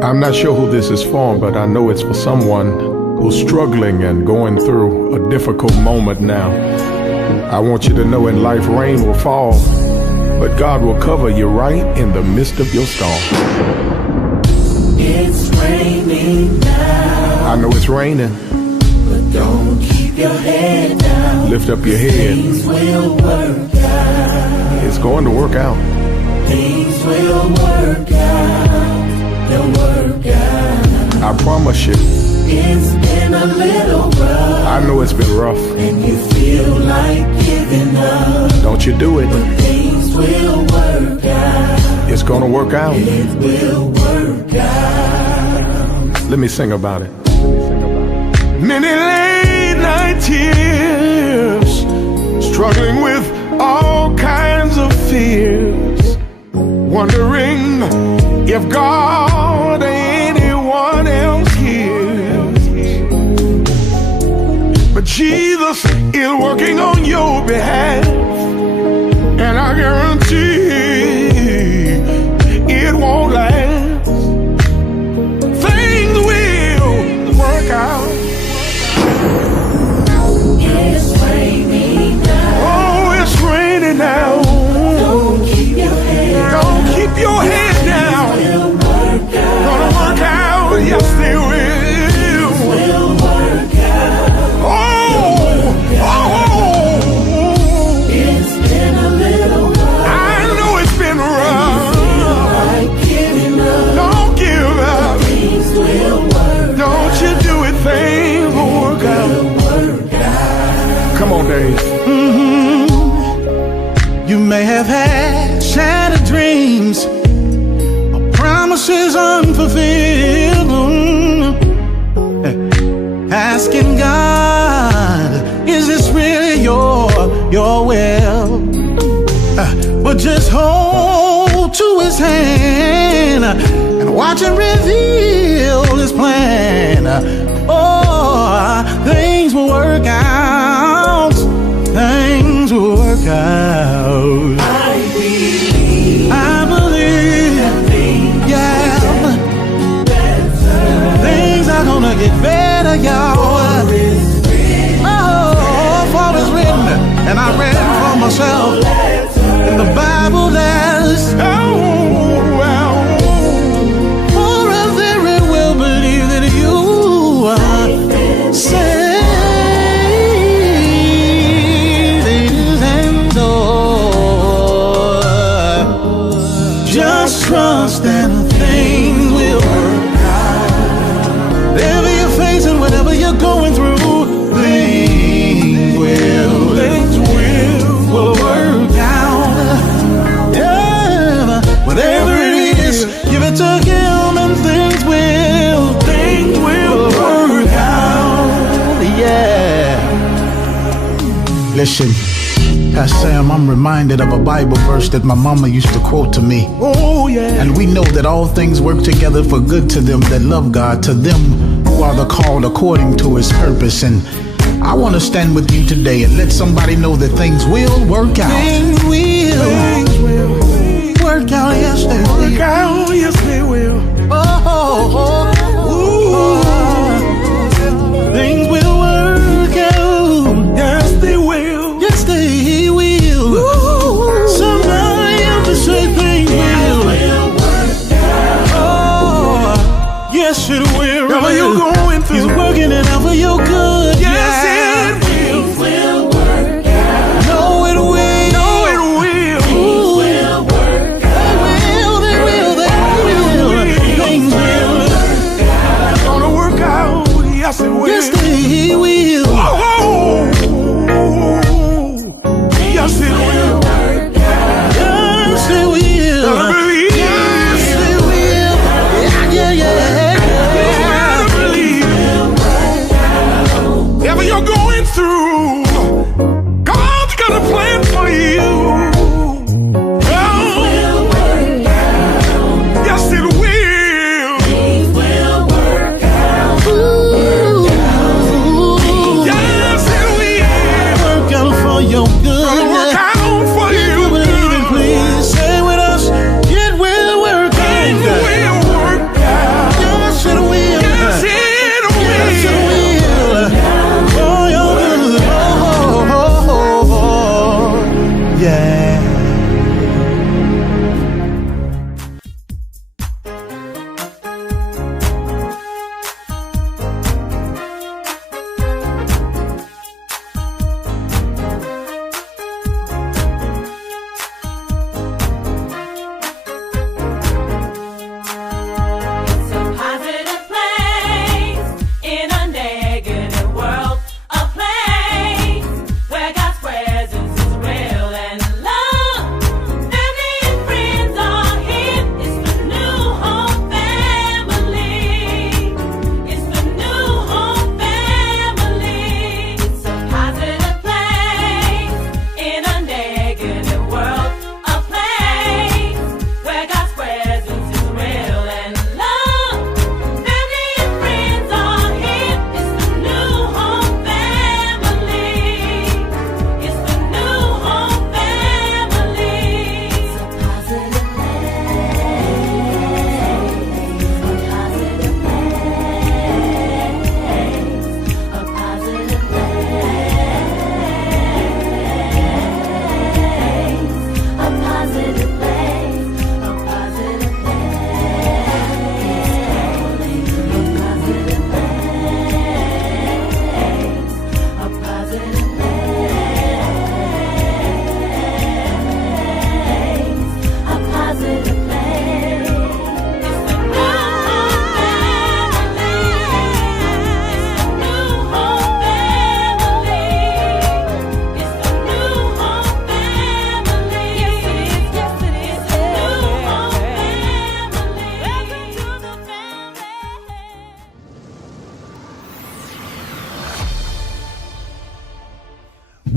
I'm not sure who this is for, but I know it's for someone who's struggling and going through a difficult moment now. I want you to know in life rain will fall, but God will cover you right in the midst of your storm. It's raining now. I know it's raining, but don't keep your head down. Lift up your head. Things will work out. It's going to work out. Things will work out. They'll work out. I promise you. It's been a little rough. I know it's been rough. And you feel like giving up. Don't you do it. But things will work out. It's gonna work out. It will work out. Let me sing about it. Many late night tears, struggling with all kinds of fears, wondering if God or anyone else hears. But Jesus is working on your behalf, and I guarantee it won't last. Things will work out. It's raining now. Oh, it's raining now. Don't keep your head down. Don't keep your head down. Will work out. Gonna work out. Yes, they will. Will work out. It's been a little rough. I know it's been rough. Like giving up. Don't give up. Things will work. Don't you do it. Things will work out. Come on, Dave. You may have had shattered dreams, promises unfulfilled. Asking God, is this really your will? But just hold to his hand and watch him reveal his plan. Oh, things will work out. Things will work out. I believe. Yeah. Things are gonna get better, y'all. Oh, for it's written, and I read it for myself. In the Bible, there's for a very will believe that you say. Trust and things will work out. Whatever you're facing, whatever you're going through, things will work out. Yeah, whatever it is, give it to him and things will work out. Yeah. Listen. Sam, I'm reminded of a Bible verse that my mama used to quote to me. Oh, yeah. And we know that all things work together for good to them that love God, to them who are the called according to his purpose. And I want to stand with you today and let somebody know that things will work out. Things will work out, yes they will. Work out, yes they will. Things will work out. Yes they will. Yes they will. Somebody else to say things will work out. Oh, yes it will. Whatever you're going through, he's working it out for your good. Yes it will. Things will work out. No it will. No it will. Things will work out. They will.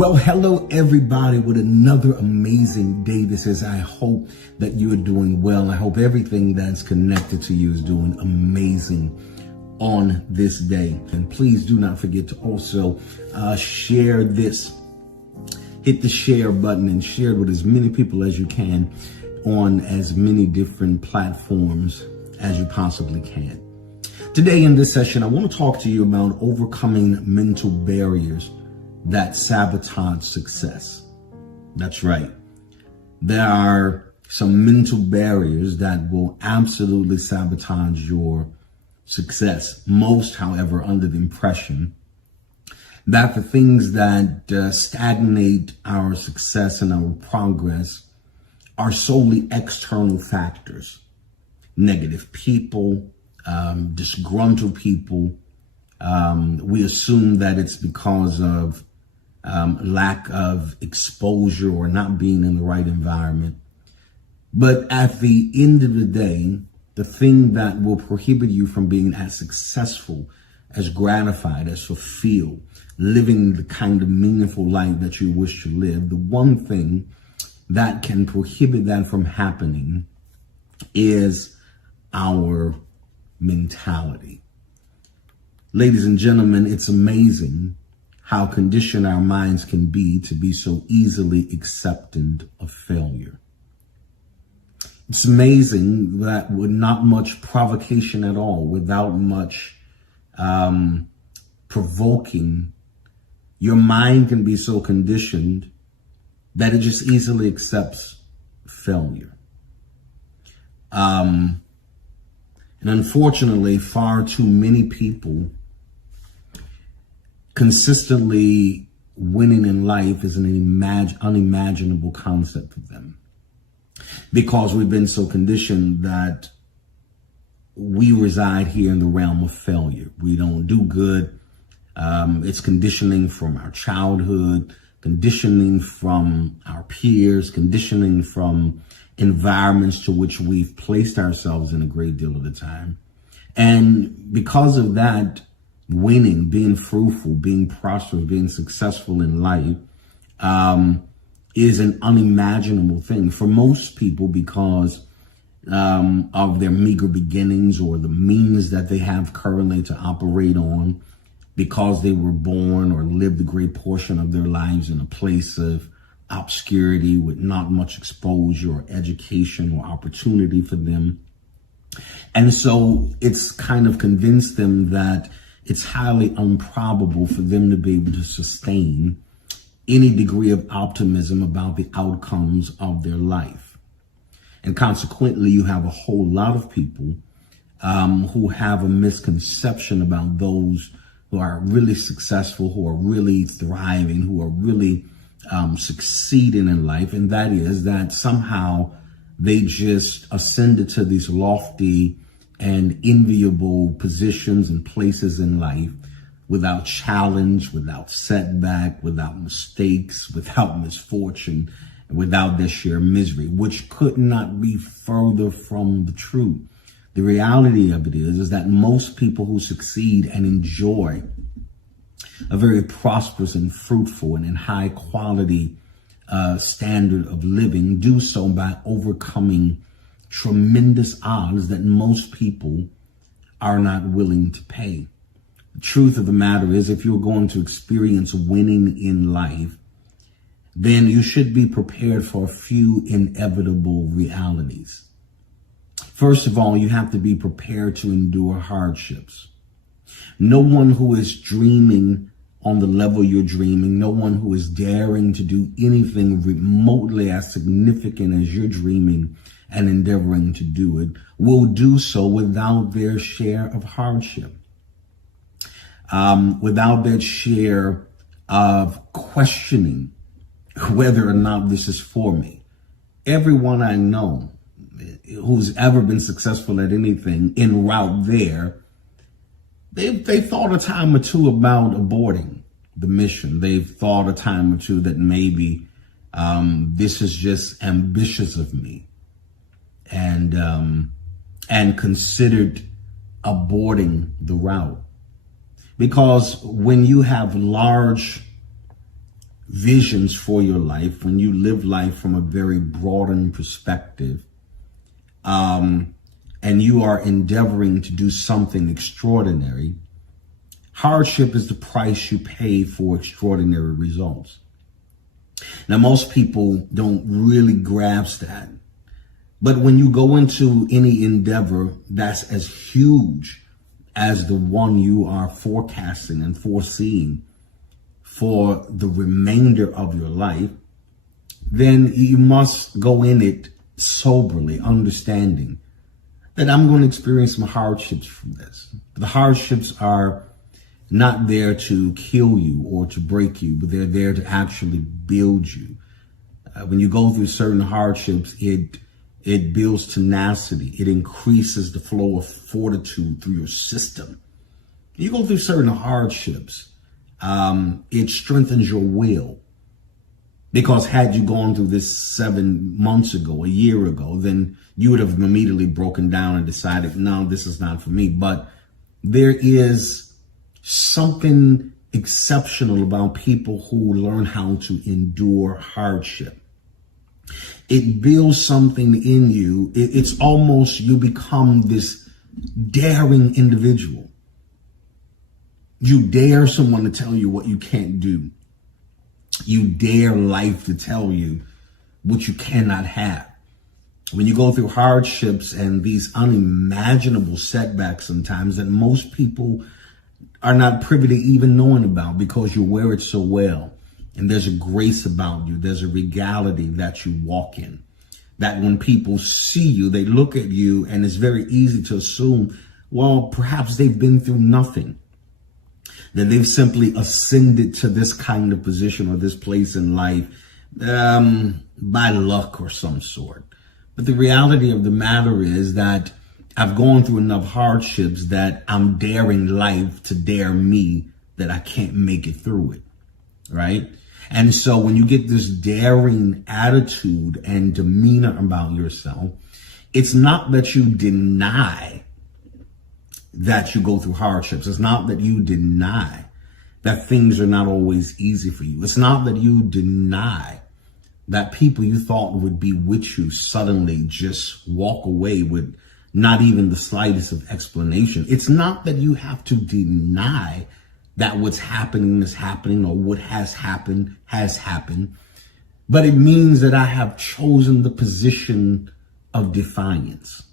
Well, hello everybody with another amazing day. I hope that you are doing well. I hope everything that's connected to you is doing amazing on this day. And please do not forget to also share this. Hit the share button and share it with as many people as you can on as many different platforms as you possibly can. Today in this session, I want to talk to you about overcoming mental barriers that sabotage success. That's right. There are some mental barriers that will absolutely sabotage your success. Most, however, under the impression that the things that stagnate our success and our progress are solely external factors. Negative people, disgruntled people. We assume that it's because of lack of exposure or not being in the right environment. But at the end of the day, the thing that will prohibit you from being as successful, as gratified, as fulfilled, living the kind of meaningful life that you wish to live, the one thing that can prohibit that from happening is our mentality. Ladies and gentlemen, it's amazing how conditioned our minds can be to be so easily acceptant of failure. It's amazing that with not much provocation at all, without much provoking, your mind can be so conditioned that it just easily accepts failure. And unfortunately, far too many people consistently winning in life is an unimaginable concept for them, because we've been so conditioned that we reside here in the realm of failure. We don't do good. It's conditioning from our childhood, conditioning from our peers, conditioning from environments to which we've placed ourselves in a great deal of the time. And because of that, winning, being fruitful, being prosperous, being successful in life is an unimaginable thing for most people, because of their meager beginnings or the means that they have currently to operate on, because they were born or lived a great portion of their lives in a place of obscurity with not much exposure or education or opportunity for them. And so it's kind of convinced them that it's highly improbable for them to be able to sustain any degree of optimism about the outcomes of their life. And consequently, you have a whole lot of people who have a misconception about those who are really successful, who are really thriving, who are really succeeding in life. And that is that somehow they just ascended to these lofty and enviable positions and places in life without challenge, without setback, without mistakes, without misfortune, and without their share of misery, which could not be further from the truth. The reality of it is that most people who succeed and enjoy a very prosperous and fruitful and in high quality standard of living do so by overcoming tremendous odds that most people are not willing to pay. The truth of the matter is, if you're going to experience winning in life, then you should be prepared for a few inevitable realities. First of all, you have to be prepared to endure hardships. No one who is dreaming on the level you're dreaming, no one who is daring to do anything remotely as significant as you're dreaming and endeavoring to do it, will do so without their share of hardship, without their share of questioning whether or not this is for me. Everyone I know who's ever been successful at anything en route there, they thought a time or two about aborting the mission. They've thought a time or two that maybe this is just ambitious of me, and considered aborting the route. Because when you have large visions for your life, when you live life from a very broadened perspective, and you are endeavoring to do something extraordinary, hardship is the price you pay for extraordinary results. Now, most people don't really grasp that. But when you go into any endeavor that's as huge as the one you are forecasting and foreseeing for the remainder of your life, then you must go in it soberly, understanding that I'm going to experience some hardships from this. The hardships are not there to kill you or to break you, but they're there to actually build you. When you go through certain hardships, it builds tenacity. It increases the flow of fortitude through your system. You go through certain hardships, it strengthens your will. Because had you gone through this 7 months ago, a year ago, then you would have immediately broken down and decided, no, this is not for me. But there is something exceptional about people who learn how to endure hardship. It builds something in you. It's almost you become this daring individual. You dare someone to tell you what you can't do. You dare life to tell you what you cannot have. When you go through hardships and these unimaginable setbacks sometimes that most people are not privy to even knowing about because you wear it so well. And there's a grace about you. There's a regality that you walk in. That when people see you, they look at you and it's very easy to assume, well, perhaps they've been through nothing. That they've simply ascended to this kind of position or this place in life by luck or some sort. But the reality of the matter is that I've gone through enough hardships that I'm daring life to dare me that I can't make it through it, right? And so when you get this daring attitude and demeanor about yourself, it's not that you deny that you go through hardships. It's not that you deny that things are not always easy for you. It's not that you deny that people you thought would be with you suddenly just walk away with not even the slightest of explanation. It's not that you have to deny that what's happening is happening or what has happened, but it means that I have chosen the position of defiance.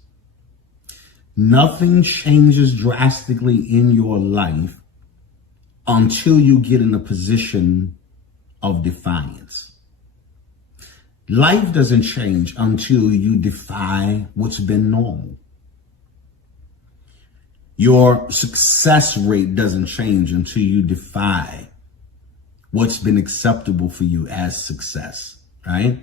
Nothing changes drastically in your life until you get in a position of defiance. Life doesn't change until you defy what's been normal. Your success rate doesn't change until you defy what's been acceptable for you as success, right?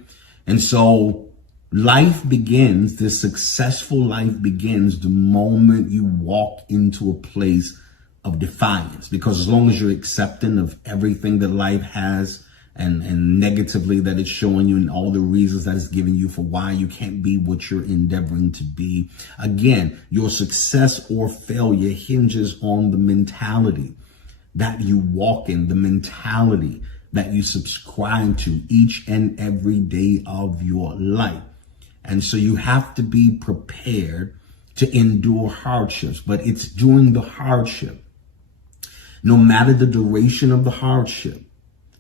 And so life begins, this successful life begins the moment you walk into a place of defiance. Because as long as you're accepting of everything that life has and negatively that it's showing you and all the reasons that it's giving you for why you can't be what you're endeavoring to be. Again, your success or failure hinges on the mentality that you walk in, the mentality that you subscribe to each and every day of your life. And so you have to be prepared to endure hardships, but it's during the hardship, no matter the duration of the hardship,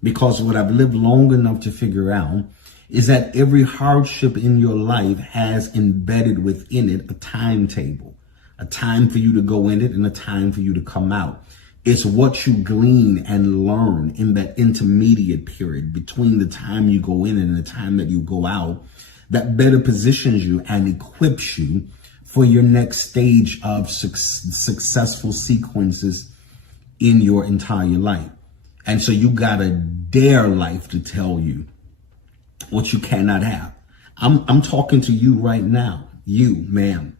because what I've lived long enough to figure out is that every hardship in your life has embedded within it a timetable, a time for you to go in it and a time for you to come out. It's what you glean and learn in that intermediate period between the time you go in and the time that you go out that better positions you and equips you for your next stage of successful sequences in your entire life. And so you gotta dare life to tell you what you cannot have. I'm talking to you right now, you, ma'am.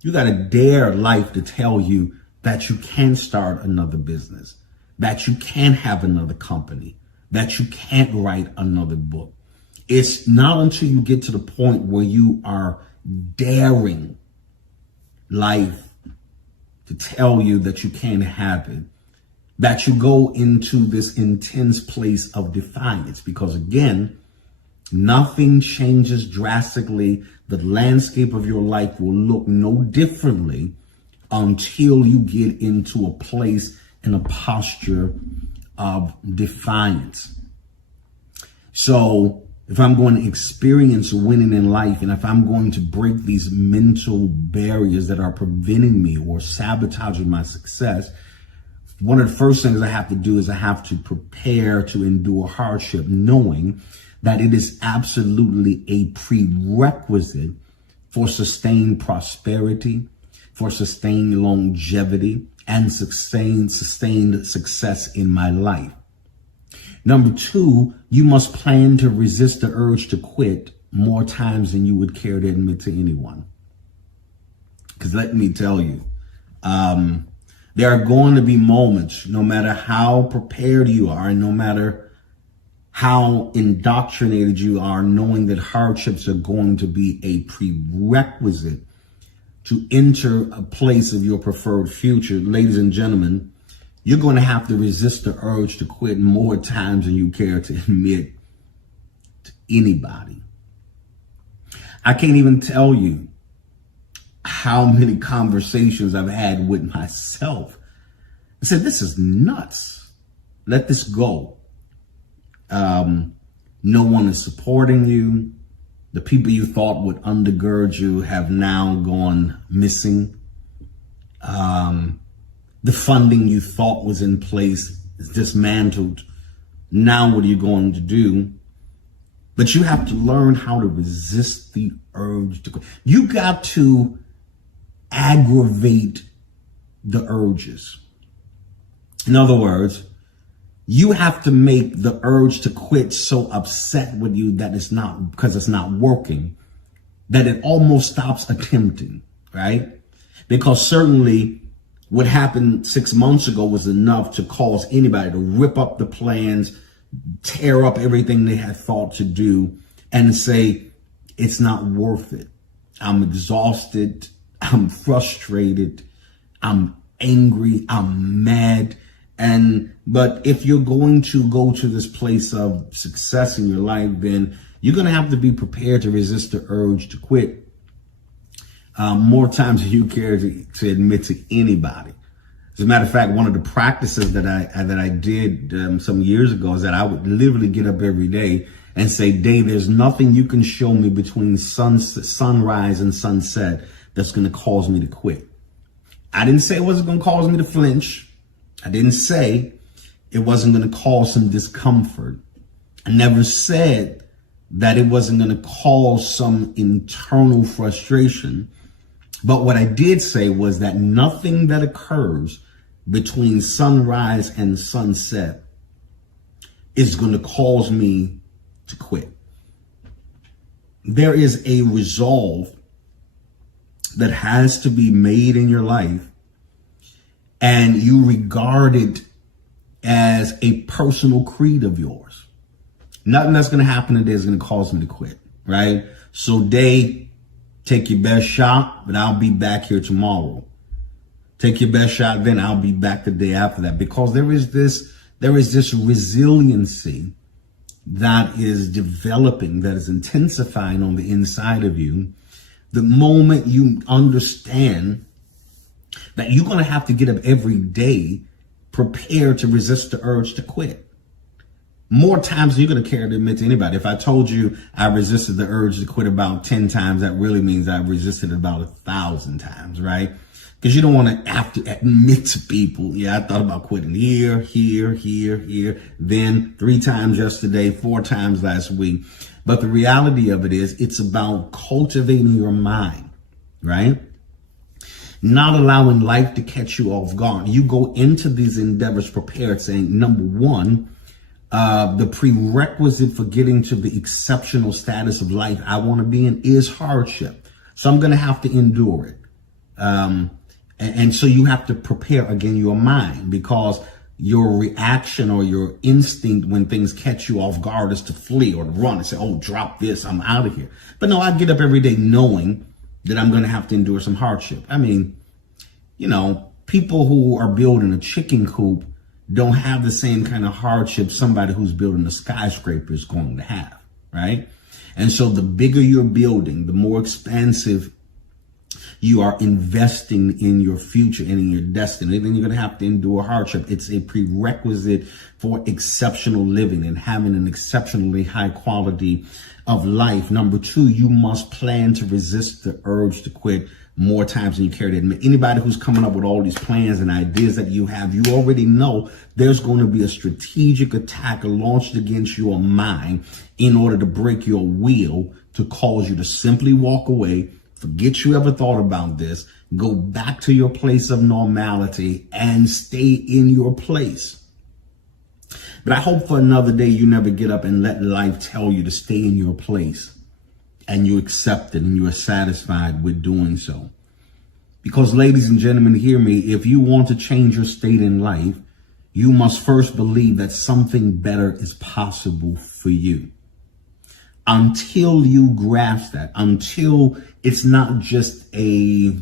You gotta dare life to tell you that you can start another business, that you can have another company, that you can't write another book. It's not until you get to the point where you are daring life to tell you that you can't have it that you go into this intense place of defiance, because again, nothing changes drastically. The landscape of your life will look no differently until you get into a place and a posture of defiance. So if I'm going to experience winning in life, and if I'm going to break these mental barriers that are preventing me or sabotaging my success, one of the first things I have to do is I have to prepare to endure hardship, knowing that it is absolutely a prerequisite for sustained prosperity, for sustained longevity, and sustained success in my life. Number two, you must plan to resist the urge to quit more times than you would care to admit to anyone. Because let me tell you, there are going to be moments, no matter how prepared you are and no matter how indoctrinated you are, knowing that hardships are going to be a prerequisite to enter a place of your preferred future. Ladies and gentlemen, you're going to have to resist the urge to quit more times than you care to admit to anybody. I can't even tell you how many conversations I've had with myself. I said, this is nuts. Let this go. No one is supporting you. The people you thought would undergird you have now gone missing. The funding you thought was in place is dismantled. Now what are you going to do? But you have to learn how to resist the urge to quit. You got to aggravate the urges. In other words, you have to make the urge to quit so upset with you that it's not, because it's not working, that it almost stops attempting, right? Because certainly what happened 6 months ago was enough to cause anybody to rip up the plans, tear up everything they had thought to do, and say, it's not worth it. I'm exhausted. I'm frustrated. I'm angry. I'm mad. But if you're going to go to this place of success in your life, then you're going to have to be prepared to resist the urge to quit more times than you care to admit to anybody. As a matter of fact, one of the practices that I did some years ago is that I would literally get up every day and say, Dave, there's nothing you can show me between sunrise and sunset that's going to cause me to quit. I didn't say it wasn't going to cause me to flinch. I didn't say it wasn't going to cause some discomfort. I never said that it wasn't going to cause some internal frustration. But what I did say was that nothing that occurs between sunrise and sunset is going to cause me to quit. There is a resolve that has to be made in your life, and you regard it as a personal creed of yours. Nothing that's going to happen today is going to cause me to quit, right? So day, take your best shot, but I'll be back here tomorrow. Take your best shot, then I'll be back the day after that. Because there is this resiliency that is developing, that is intensifying on the inside of you. The moment you understand that you're going to have to get up every day prepared to resist the urge to quit. More times than you're going to care to admit to anybody. If I told you I resisted the urge to quit about 10 times, that really means I resisted it about 1,000 times, right? Because you don't want to have to admit to people, yeah, I thought about quitting here, then 3 times yesterday, 4 times last week. But the reality of it is, it's about cultivating your mind, right? Not allowing life to catch you off guard. You go into these endeavors prepared, saying, number one, the prerequisite for getting to the exceptional status of life I want to be in is hardship. So I'm going to have to endure it. And so you have to prepare, again, your mind, because your reaction or your instinct when things catch you off guard is to flee or to run and say, oh, drop this, I'm out of here. But no, I get up every day knowing that I'm going to have to endure some hardship. I mean, you know, people who are building a chicken coop don't have the same kind of hardship somebody who's building a skyscraper is going to have, right? And so the bigger you're building, the more expansive you are investing in your future and in your destiny, then you're going to have to endure hardship. It's a prerequisite for exceptional living and having an exceptionally high quality of life. Number two, you must plan to resist the urge to quit more times than you care to admit. Anybody who's coming up with all these plans and ideas that you have, you already know there's going to be a strategic attack launched against your mind in order to break your will, to cause you to simply walk away, forget you ever thought about this, go back to your place of normality and stay in your place. But I hope for another day you never get up and let life tell you to stay in your place and you accept it and you are satisfied with doing so. Because, ladies and gentlemen, hear me, if you want to change your state in life, you must first believe that something better is possible for you. Until you grasp that, until it's not just a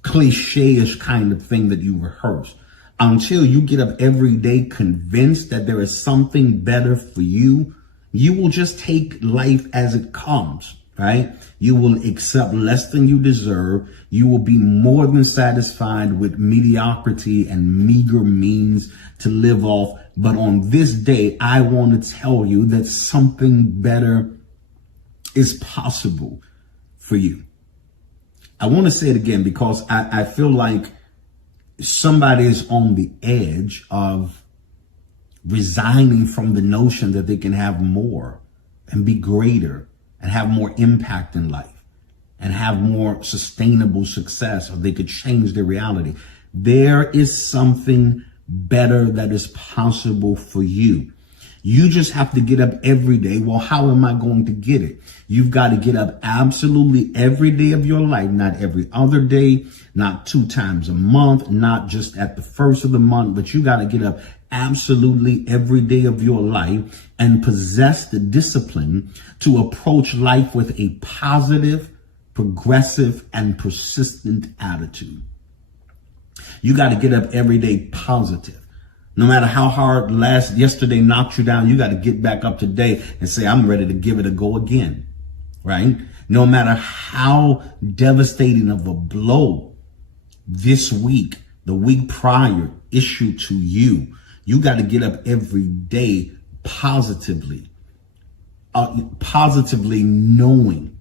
cliche-ish kind of thing that you rehearse, until you get up every day convinced that there is something better for you, you will just take life as it comes, right? You will accept less than you deserve. You will be more than satisfied with mediocrity and meager means to live off. But on this day, I want to tell you that something better is possible for you. I want to say it again because I feel like somebody is on the edge of resigning from the notion that they can have more and be greater and have more impact in life and have more sustainable success, or they could change their reality. There is something better that is possible for you. You just have to get up every day. Well, how am I going to get it? You've got to get up absolutely every day of your life, not every other day, not 2 times a month, not just at the first of the month, but you got to get up absolutely every day of your life and possess the discipline to approach life with a positive, progressive, and persistent attitude. You got to get up every day positive. No matter how hard yesterday knocked you down, you got to get back up today and say, I'm ready to give it a go again, right? No matter how devastating of a blow this week, the week prior, issued to you, you got to get up every day positively knowing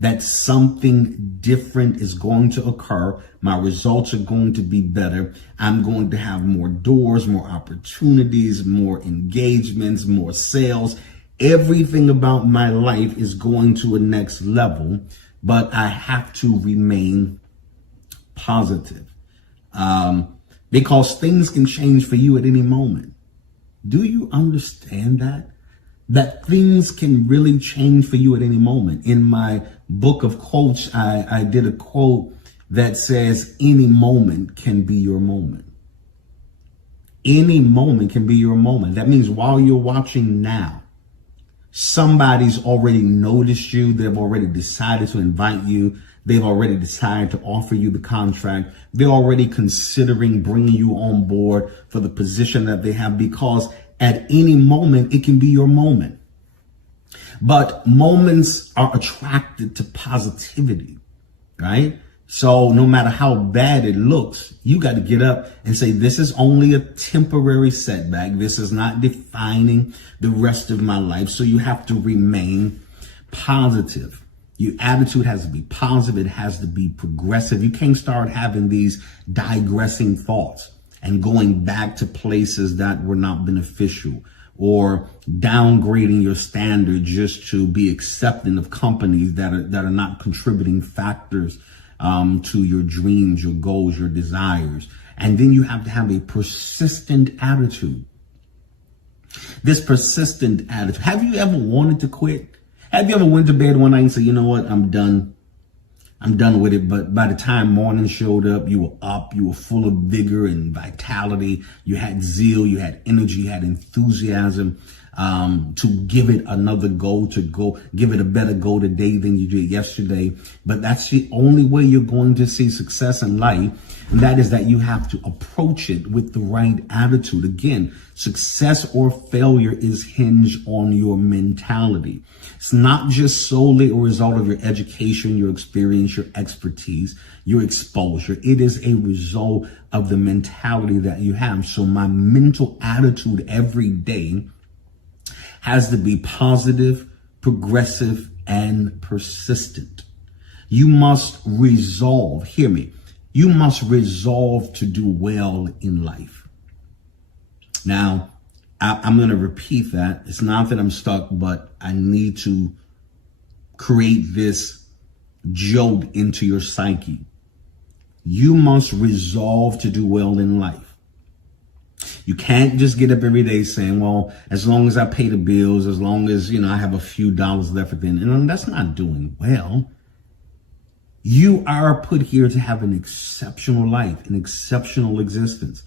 that something different is going to occur. My results are going to be better. I'm going to have more doors, more opportunities, more engagements, more sales. Everything about my life is going to a next level, but I have to remain positive. Because things can change for you at any moment. Do you understand that? That things can really change for you at any moment. In my book of quotes, I did a quote that says, any moment can be your moment. Any moment can be your moment. That means while you're watching now, somebody's already noticed you. They've already decided to invite you. They've already decided to offer you the contract. They're already considering bringing you on board for the position that they have, because at any moment, it can be your moment. But moments are attracted to positivity, right? So no matter how bad it looks, you got to get up and say, this is only a temporary setback. This is not defining the rest of my life. So you have to remain positive. Your attitude has to be positive. It has to be progressive. You can't start having these digressing thoughts and going back to places that were not beneficial, or downgrading your standards just to be accepting of companies that are not contributing factors to your dreams, your goals, your desires. And then you have to have a persistent attitude. This persistent attitude. Have you ever wanted to quit? Have you ever went to bed one night and said, you know what, I'm done with it. But by the time morning showed up, you were up, you were full of vigor and vitality. You had zeal, you had energy, you had enthusiasm. to give it another go, to go give it a better go today than you did yesterday. But that's the only way you're going to see success in life. And that is that you have to approach it with the right attitude. Again, success or failure is hinged on your mentality. It's not just solely a result of your education, your experience, your expertise, your exposure. It is a result of the mentality that you have. So my mental attitude every day has to be positive, progressive, and persistent. You must resolve, hear me, you must resolve to do well in life. Now, I'm going to repeat that. It's not that I'm stuck, but I need to create this jolt into your psyche. You must resolve to do well in life. You can't just get up every day saying, well, as long as I pay the bills, as long as, I have a few dollars left at the end. And that's not doing well. You are put here to have an exceptional life, an exceptional existence.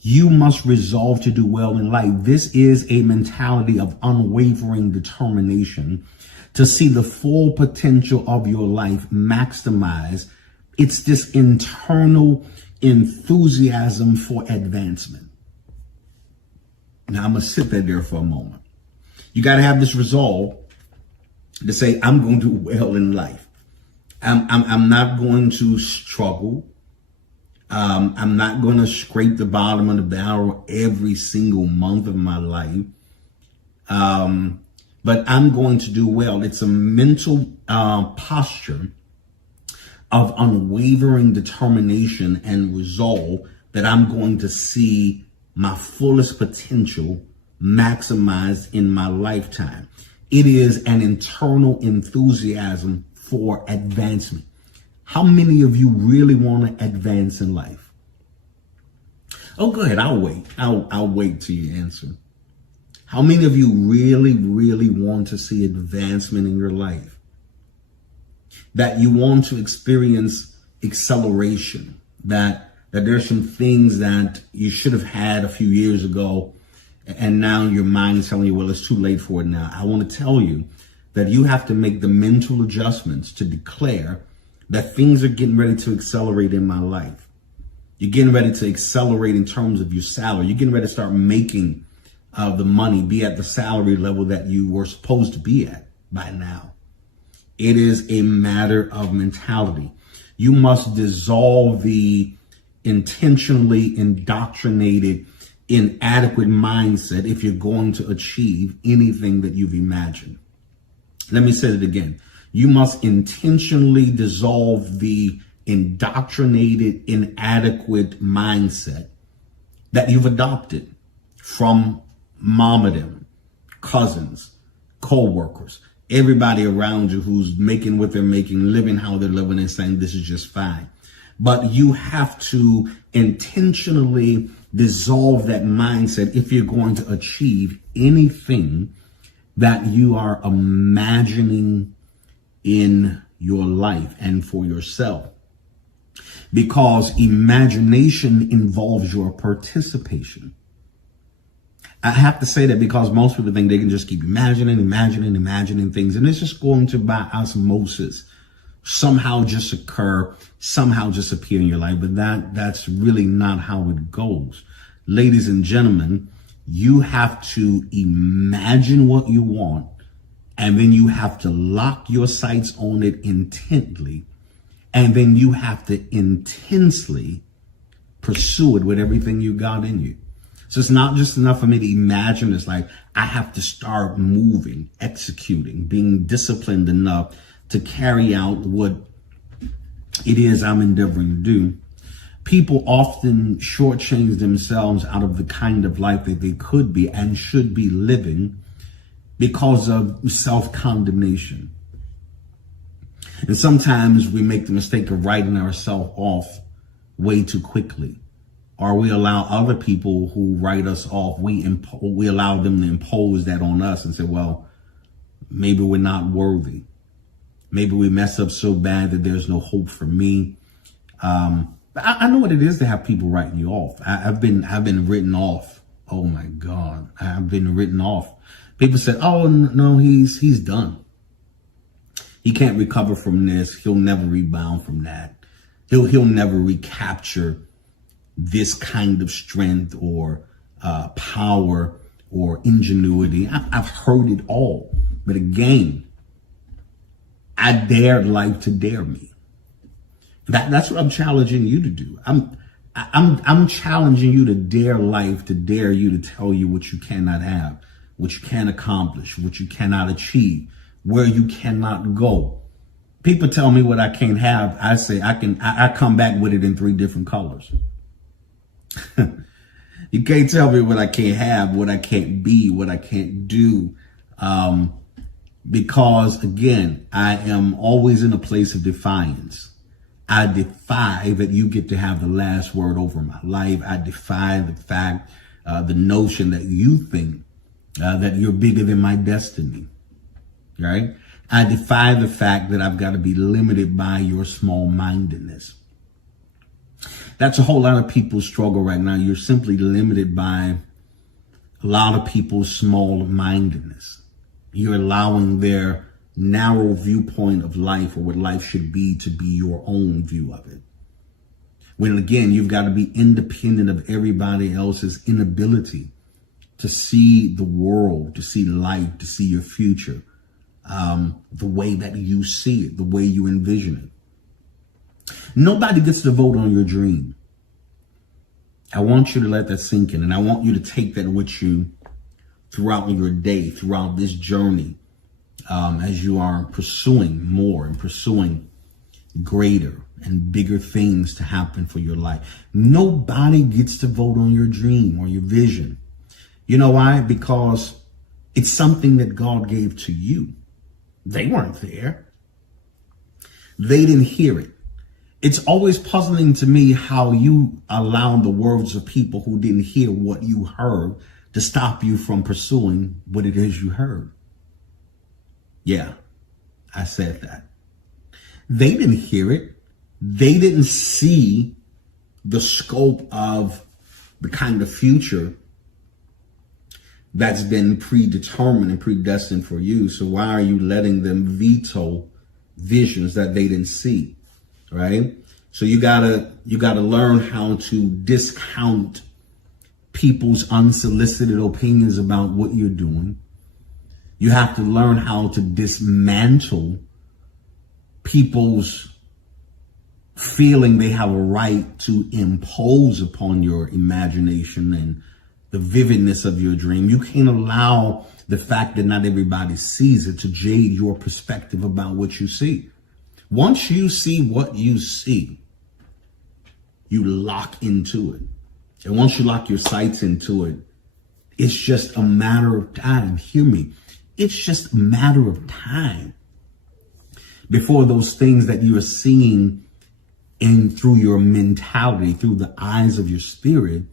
You must resolve to do well in life. This is a mentality of unwavering determination to see the full potential of your life maximized. It's this internal enthusiasm for advancement. Now, I'm going to sit there for a moment. You got to have this resolve to say, I'm going to do well in life. I'm not going to struggle. I'm not going to scrape the bottom of the barrel every single month of my life. But I'm going to do well. It's a mental posture of unwavering determination and resolve that I'm going to see my fullest potential maximized in my lifetime. It is an internal enthusiasm for advancement. How many of you really want to advance in life? Oh, go ahead. I'll wait. I'll wait till you answer. How many of you really, really want to see advancement in your life? That you want to experience acceleration, that there's some things that you should have had a few years ago, and now your mind is telling you, well, it's too late for it now. I want to tell you that you have to make the mental adjustments to declare that things are getting ready to accelerate in my life. You're getting ready to accelerate in terms of your salary. You're getting ready to start making the money, be at the salary level that you were supposed to be at by now. It is a matter of mentality. You must dissolve the intentionally indoctrinated, inadequate mindset if you're going to achieve anything that you've imagined. Let me say it again. You must intentionally dissolve the indoctrinated, inadequate mindset that you've adopted from mom and them, cousins, co-workers, everybody around you who's making what they're making, living how they're living, and saying this is just fine. But you have to intentionally dissolve that mindset if you're going to achieve anything that you are imagining in your life and for yourself. Because imagination involves your participation. I have to say that because most people think they can just keep imagining things, and it's just going to, by osmosis, somehow just occur, somehow just appear in your life. But that's really not how it goes. Ladies and gentlemen, you have to imagine what you want, and then you have to lock your sights on it intently, and then you have to intensely pursue it with everything you got in you. So it's not just enough for me to imagine. It's like I have to start moving, executing, being disciplined enough to carry out what it is I'm endeavoring to do. People often shortchange themselves out of the kind of life that they could be and should be living because of self-condemnation. And sometimes we make the mistake of writing ourselves off way too quickly. Or we allow other people who write us off, we allow them to impose that on us and say, well, maybe we're not worthy. Maybe we mess up so bad that there's no hope for me. I know what it is to have people writing you off. I've been written off Oh my God, I've been written off. People said, oh no, he's done. He can't recover from this. He'll never rebound from that. He'll never recapture this kind of strength or power or ingenuity. I've heard it all. But again, I dare life to dare me. That's what I'm challenging you to do. I'm challenging you to dare life to dare you, to tell you what you cannot have, what you can't accomplish, what you cannot achieve, where you cannot go. People tell me what I can't have. I say I come back with it in 3 different colors. You can't tell me what I can't have, what I can't be, what I can't do. Because again, I am always in a place of defiance. I defy that you get to have the last word over my life. I defy the fact, the notion that you think that you're bigger than my destiny, right? I defy the fact that I've got to be limited by your small-mindedness. That's a whole lot of people's struggle right now. You're simply limited by a lot of people's small-mindedness. You're allowing their narrow viewpoint of life or what life should be to be your own view of it. When again, you've got to be independent of everybody else's inability to see the world, to see life, to see your future, the way that you see it, the way you envision it. Nobody gets to vote on your dream. I want you to let that sink in, and I want you to take that with you throughout your day, throughout this journey, as you are pursuing more and pursuing greater and bigger things to happen for your life. Nobody gets to vote on your dream or your vision. You know why? Because it's something that God gave to you. They weren't there. They didn't hear it. It's always puzzling to me how you allow the words of people who didn't hear what you heard to stop you from pursuing what it is you heard. Yeah, I said that. They didn't hear it. They didn't see the scope of the kind of future that's been predetermined and predestined for you. So why are you letting them veto visions that they didn't see, right? So you gotta learn how to discount people's unsolicited opinions about what you're doing. You have to learn how to dismantle people's feeling they have a right to impose upon your imagination and the vividness of your dream. You can't allow the fact that not everybody sees it to jade your perspective about what you see. Once you see what you see, you lock into it. And once you lock your sights into it, it's just a matter of time. Hear me. It's just a matter of time before those things that you are seeing through your mentality, through the eyes of your spirit,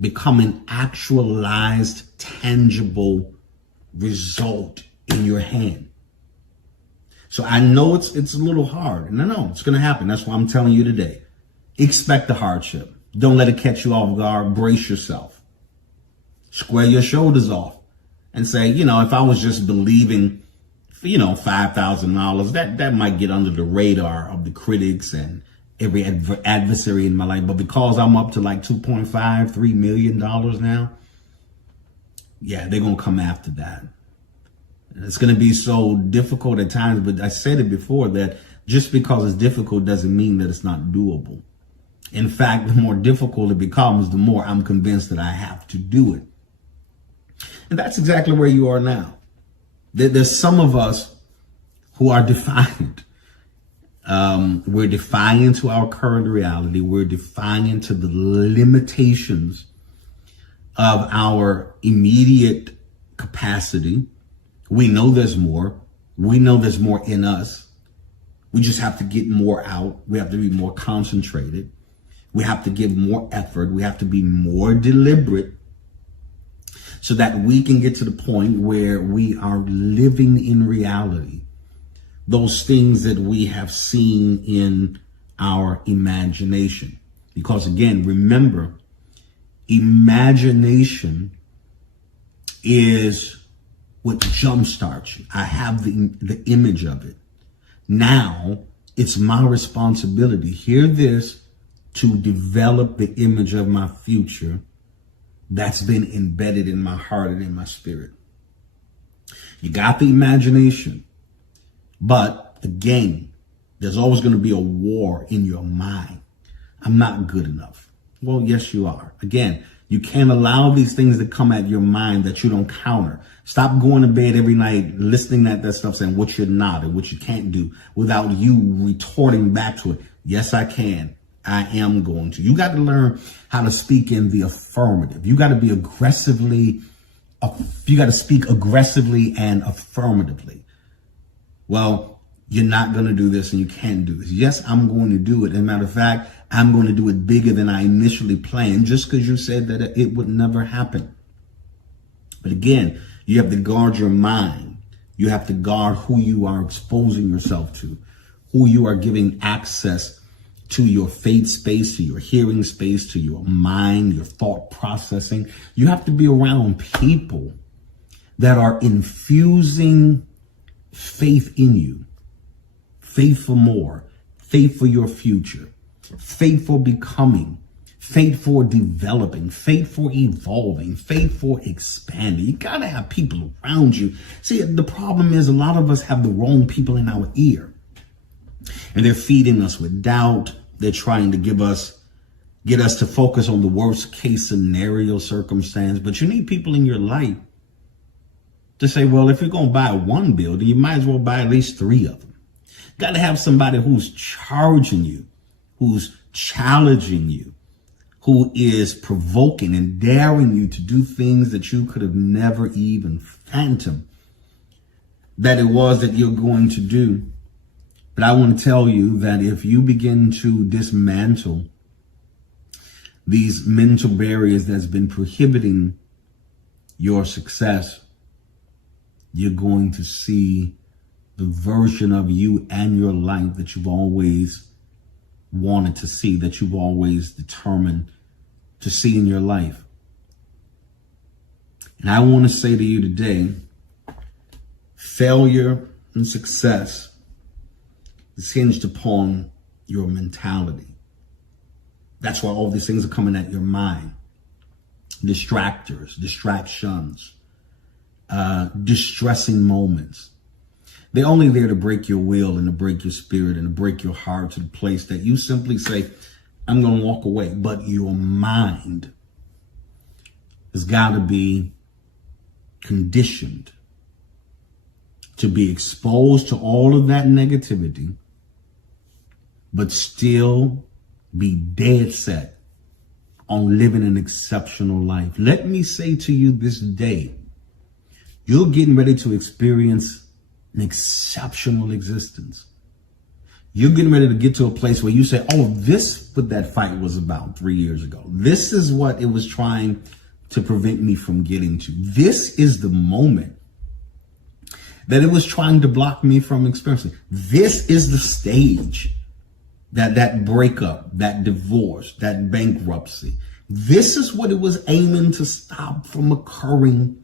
become an actualized, tangible result in your hand. So I know it's a little hard, and I know it's going to happen. That's why I'm telling you today. Expect the hardship. Don't let it catch you off guard. Brace yourself. Square your shoulders off and say, if I was just believing, $5,000, that might get under the radar of the critics and every adversary in my life. But because I'm up to like $2.5-3 million now, yeah, they're going to come after that. It's going to be so difficult at times, but I said it before that just because it's difficult doesn't mean that it's not doable. In fact, the more difficult it becomes, the more I'm convinced that I have to do it. And that's exactly where you are now. There's some of us who are defiant. We're defiant to our current reality. We're defiant to the limitations of our immediate capacity. We know there's more. We know there's more in us. We just have to get more out. We have to be more concentrated. We have to give more effort. We have to be more deliberate so that we can get to the point where we are living in reality. Those things that we have seen in our imagination. Because again, remember, Imagination is what jumpstarts you. I have the image of it. Now it's my responsibility, hear this, to develop the image of my future that's been embedded in my heart and in my spirit. You got the imagination, but again, there's always going to be a war in your mind. I'm not good enough. Well, yes, you are. Again, you can't allow these things to come at your mind that you don't counter. Stop going to bed every night listening at that stuff saying what you're not and what you can't do without you retorting back to it. Yes, I can. I am going to. You got to learn how to speak in the affirmative. You got to be you got to speak aggressively and affirmatively. Well, you're not going to do this and you can't do this. Yes, I'm going to do it. As a matter of fact, I'm going to do it bigger than I initially planned just because you said that it would never happen. But again, you have to guard your mind. You have to guard who you are exposing yourself to, who you are giving access to your faith space, to your hearing space, to your mind, your thought processing. You have to be around people that are infusing faith in you, faith for more, faith for your future, faith for becoming, faith for developing, faith for evolving, faith for expanding. You got to have people around you. See, the problem is a lot of us have the wrong people in our ear. And they're feeding us with doubt. They're trying to get us to focus on the worst case scenario circumstance. But you need people in your life to say, well, if you're going to buy one building, you might as well buy at least 3 of them. Got to have somebody who's charging you, who's challenging you, who is provoking and daring you to do things that you could have never even fathomed that it was that you're going to do. But I want to tell you that if you begin to dismantle these mental barriers that's been prohibiting your success, you're going to see the version of you and your life that you've always wanted to see, that you've always determined to see in your life. And I want to say to you today, failure and success is hinged upon your mentality. That's why all these things are coming at your mind. Distractors, distractions, distressing moments. They're only there to break your will and to break your spirit and to break your heart to the place that you simply say, I'm going to walk away. But your mind has got to be conditioned to be exposed to all of that negativity, but still be dead set on living an exceptional life. Let me say to you this day, you're getting ready to experience an exceptional existence. You're getting ready to get to a place where you say, oh, this is what that fight was about 3 years ago. This is what it was trying to prevent me from getting to. This is the moment that it was trying to block me from experiencing. This is the stage that breakup, that divorce, that bankruptcy. This is what it was aiming to stop from occurring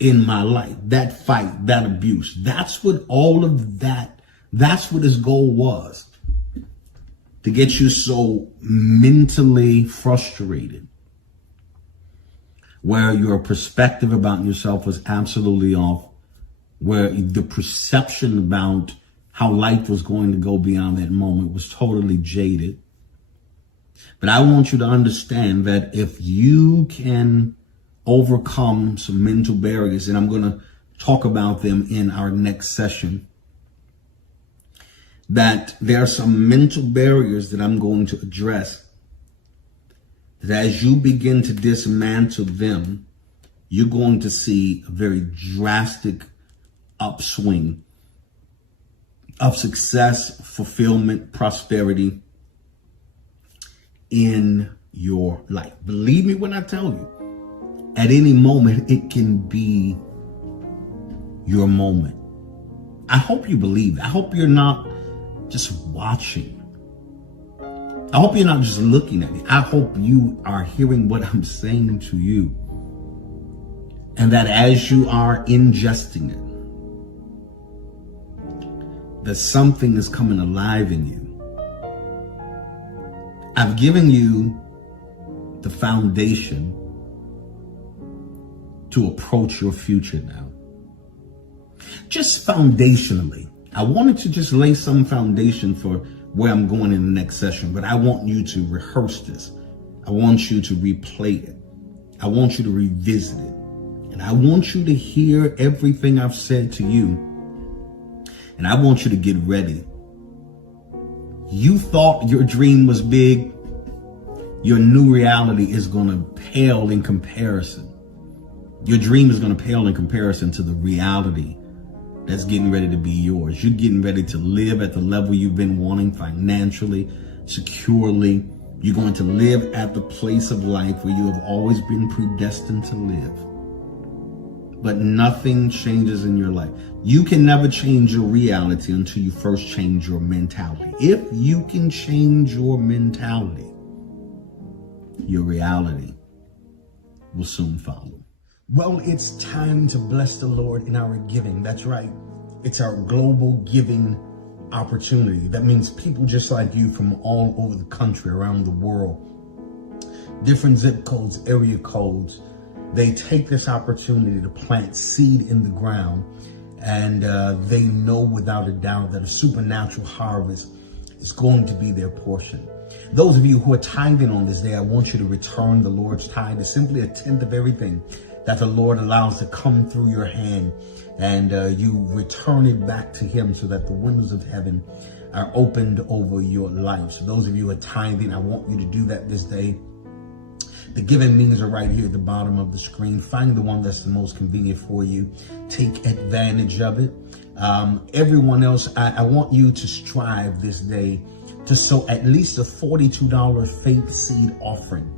in my life. That fight, that abuse. That's what all of that, that's what his goal was. To get you so mentally frustrated, where your perspective about yourself was absolutely off, where the perception about how life was going to go beyond that moment was totally jaded. But I want you to understand that if you can overcome some mental barriers, and I'm going to talk about them in our next session, that there are some mental barriers that I'm going to address, that as you begin to dismantle them, you're going to see a very drastic upswing of success, fulfillment, prosperity in your life. Believe me when I tell you, at any moment, it can be your moment. I hope you believe. I hope you're not just watching I hope you're not just looking at me. I hope you are hearing what I'm saying to you. And that as you are ingesting it, that something is coming alive in you. I've given you the foundation to approach your future now. Just foundationally, I wanted to just lay some foundation for where I'm going in the next session, but I want you to rehearse this. I want you to replay it. I want you to revisit it. And I want you to hear everything I've said to you. And I want you to get ready. You thought your dream was big. Your new reality is going to pale in comparison. Your dream is going to pale in comparison to the reality that's getting ready to be yours. You're getting ready to live at the level you've been wanting financially, securely. You're going to live at the place of life where you have always been predestined to live. But nothing changes in your life. You can never change your reality until you first change your mentality. If you can change your mentality, your reality will soon follow. Well, it's time to bless the Lord in our giving. That's right. It's our global giving opportunity. That means people just like you from all over the country, around the world, different zip codes, area codes, they take this opportunity to plant seed in the ground, and they know without a doubt that a supernatural harvest is going to be their portion. Those of you who are tithing on this day, I want you to return the Lord's tithe. It's simply 1/10 of everything that the Lord allows to come through your hand, and you return it back to Him so that the windows of heaven are opened over your life. So those of you who are tithing, I want you to do that this day. The giving means are right here at the bottom of the screen. Find the one that's the most convenient for you. Take advantage of it. Everyone else, I want you to strive this day to sow at least a $42 faith seed offering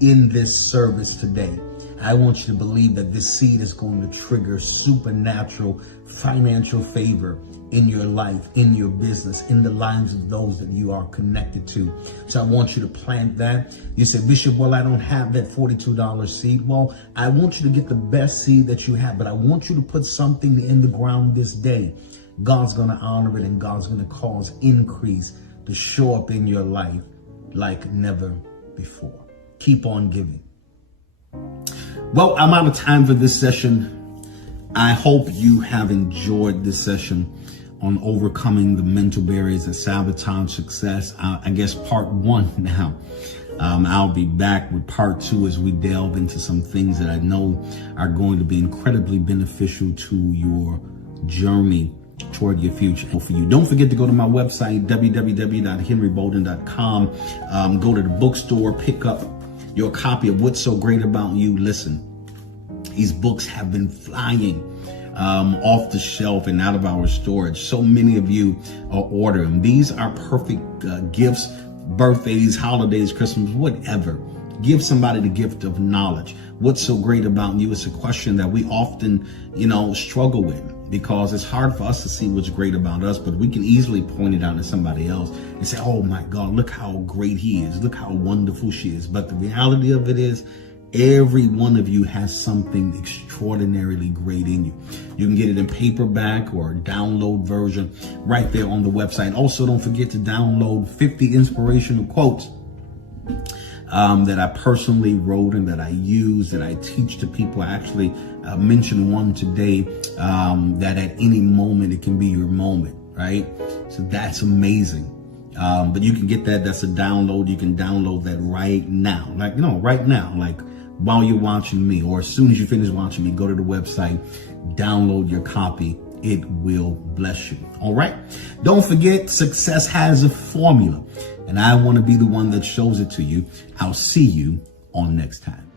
in this service today. I want you to believe that this seed is going to trigger supernatural financial favor in your life, in your business, in the lives of those that you are connected to. So I want you to plant that. You say, Bishop, well, I don't have that $42 seed. Well, I want you to get the best seed that you have, but I want you to put something in the ground this day. God's going to honor it, and God's going to cause increase to show up in your life like never before. Keep on giving. Well, I'm out of time for this session. I hope you have enjoyed this session on overcoming the mental barriers that sabotage success. I guess part 1 now. I'll be back with part 2 as we delve into some things that I know are going to be incredibly beneficial to your journey toward your future. For you, don't forget to go to my website, www.henrybolden.com. Go to the bookstore, pick up your copy of What's So Great About You. Listen, these books have been flying off the shelf and out of our storage. So many of you are ordering. These are perfect gifts, birthdays, holidays, Christmas, whatever. Give somebody the gift of knowledge. What's so great about you? It's a question that we often, struggle with, because it's hard for us to see what's great about us, but we can easily point it out to somebody else and say, oh my God, look how great he is. Look how wonderful she is. But the reality of it is, every one of you has something extraordinarily great in you. You can get it in paperback or a download version right there on the website. Also, don't forget to download 50 inspirational quotes that I personally wrote and that I use, that I teach to people. I actually mentioned one today that at any moment, it can be your moment, right? So that's amazing. But you can get that. That's a download. You can download that right now, right now, while you're watching me, or as soon as you finish watching me, go to the website, download your copy. It will bless you. All right. Don't forget, success has a formula, and I want to be the one that shows it to you. I'll see you on next time.